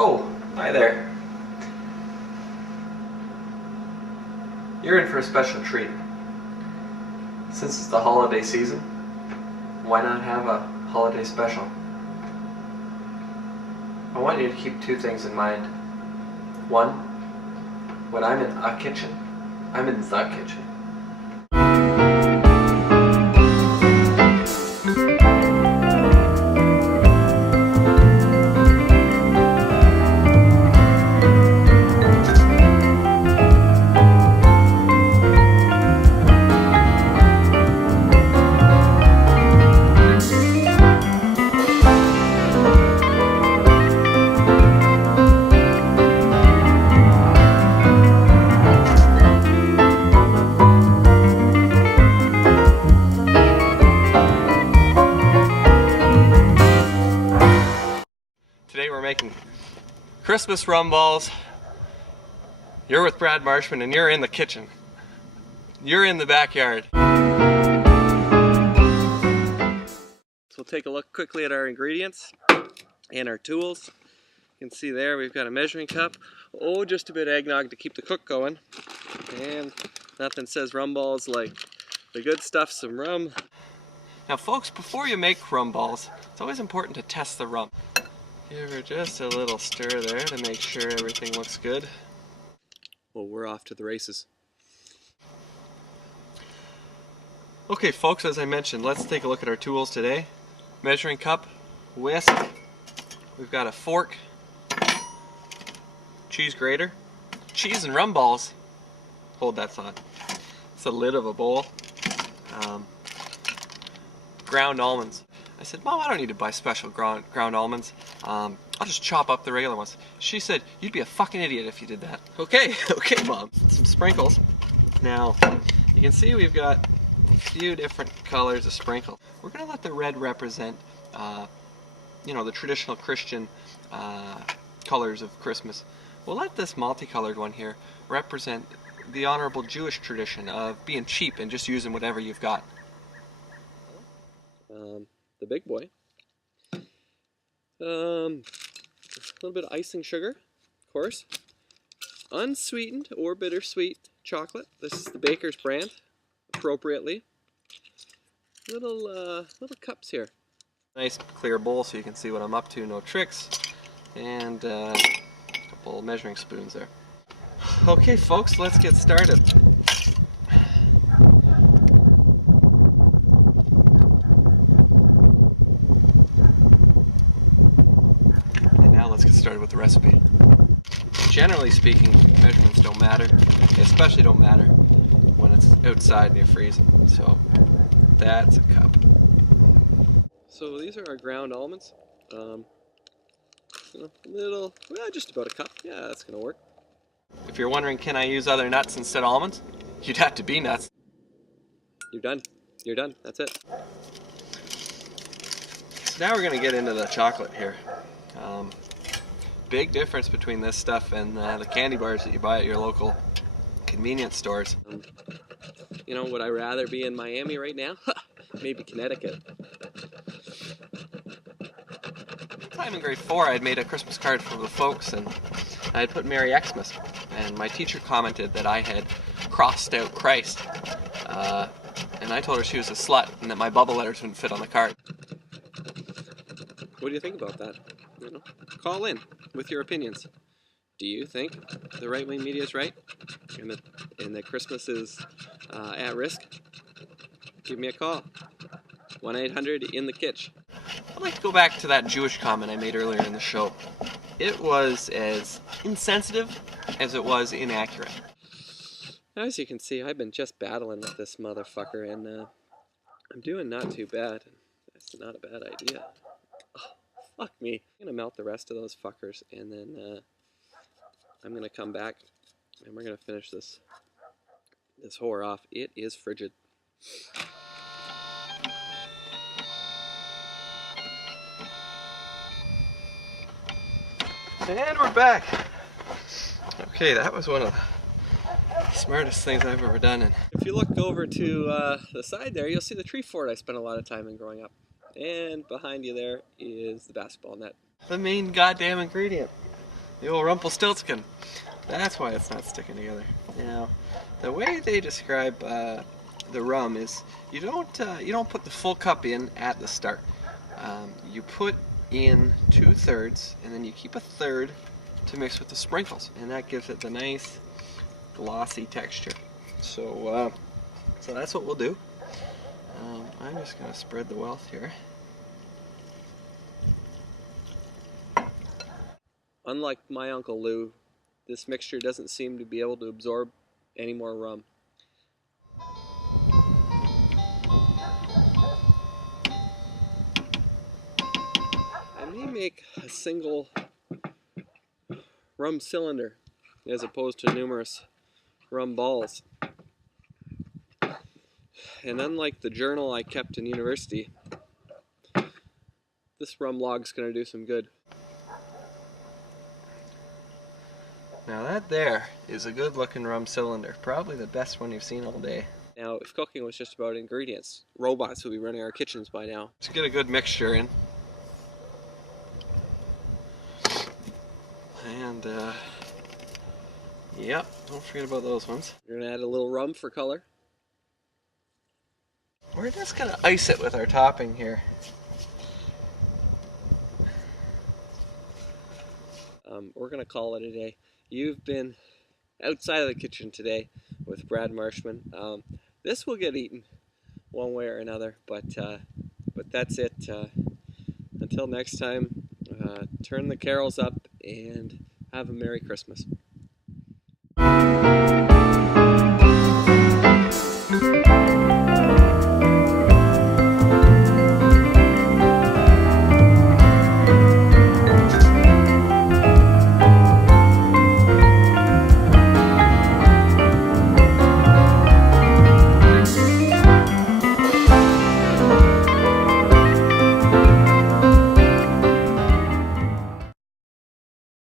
Oh, hi there. You're in for a special treat. Since it's the holiday season, why not have a holiday special? I want you to keep two things in mind. One, when I'm in a kitchen, I'm in the kitchen. Today we're making Christmas rum balls. You're with Brad Marshman and you're in the kitchen. You're in the backyard. So we'll take a look quickly at our ingredients and our tools. You can see there we've got a measuring cup. Oh, just a bit of eggnog to keep the cook going. And nothing says rum balls like the good stuff, some rum. Now folks, before you make rum balls, it's always important to test the rum. Give her just a little stir there to make sure everything looks good. Well, we're off to the races. Okay folks, as I mentioned, let's take a look at our tools today. Measuring cup, whisk, we've got a fork, cheese grater, cheese and rum balls. Hold that thought. It's the lid of a bowl. Ground almonds. I said, Mom, I don't need to buy special ground almonds. I'll just chop up the regular ones. She said, you'd be a fucking idiot if you did that. Okay, okay, Mom. Some sprinkles. Now, you can see we've got a few different colors of sprinkles. We're going to let the red represent, you know, the traditional Christian colors of Christmas. We'll let this multicolored one here represent the honorable Jewish tradition of being cheap and just using whatever you've got. The big boy. A little bit of icing sugar, of course. Unsweetened or bittersweet chocolate. This is the Baker's brand, appropriately. Little cups here. Nice clear bowl so you can see what I'm up to, no tricks. And a couple measuring spoons there. Okay folks, let's get started. Now let's get started with the recipe. Generally speaking, measurements don't matter. They especially don't matter when it's outside and you're freezing. So that's a cup. So these are our ground almonds. Little, well, just about a cup. Yeah, that's gonna work. If you're wondering, can I use other nuts instead of almonds? You'd have to be nuts. You're done. You're done. That's it. So now we're gonna get into the chocolate here. Big difference between this stuff and the candy bars that you buy at your local convenience stores. You know, would I rather be in Miami right now? Maybe Connecticut. Time in grade 4 I had made a Christmas card for the folks and I had put Merry Xmas, and my teacher commented that I had crossed out Christ, and I told her she was a slut and that my bubble letters wouldn't fit on the card. What do you think about that? You know, call in with your opinions. Do you think the right-wing media is right and that Christmas is at risk? Give me a call. 1-800-IN-THE-KITCH. I'd like to go back to that Jewish comment I made earlier in the show. It was as insensitive as it was inaccurate. As you can see, I've been just battling with this motherfucker, and I'm doing not too bad. That's not a bad idea. Fuck me. I'm gonna melt the rest of those fuckers, and then I'm gonna come back and we're gonna finish this whore off. It is frigid. And we're back. Okay, that was one of the smartest things I've ever done. And if you look over to the side there, you'll see the tree fort I spent a lot of time in growing up. And behind you there is the basketball net. The main goddamn ingredient. The old Rumpelstiltskin. That's why it's not sticking together. Now, the way they describe the rum is you don't put the full cup in at the start. You put in 2/3, and then you keep a third to mix with the sprinkles, and that gives it the nice glossy texture. So that's what we'll do. I'm just going to spread the wealth here. Unlike my Uncle Lou, this mixture doesn't seem to be able to absorb any more rum. I may make a single rum cylinder as opposed to numerous rum balls. And unlike the journal I kept in university, this rum log's going to do some good. Now that there is a good looking rum cylinder, probably the best one you've seen all day. Now if cooking was just about ingredients, robots would be running our kitchens by now. Let's get a good mixture in. And yep, don't forget about those ones. We're going to add a little rum for color. We're just going to ice it with our topping here. We're going to call it a day. You've been outside of the kitchen today with Brad Marshman. This will get eaten one way or another, but that's it. Until next time, turn the carols up and have a Merry Christmas.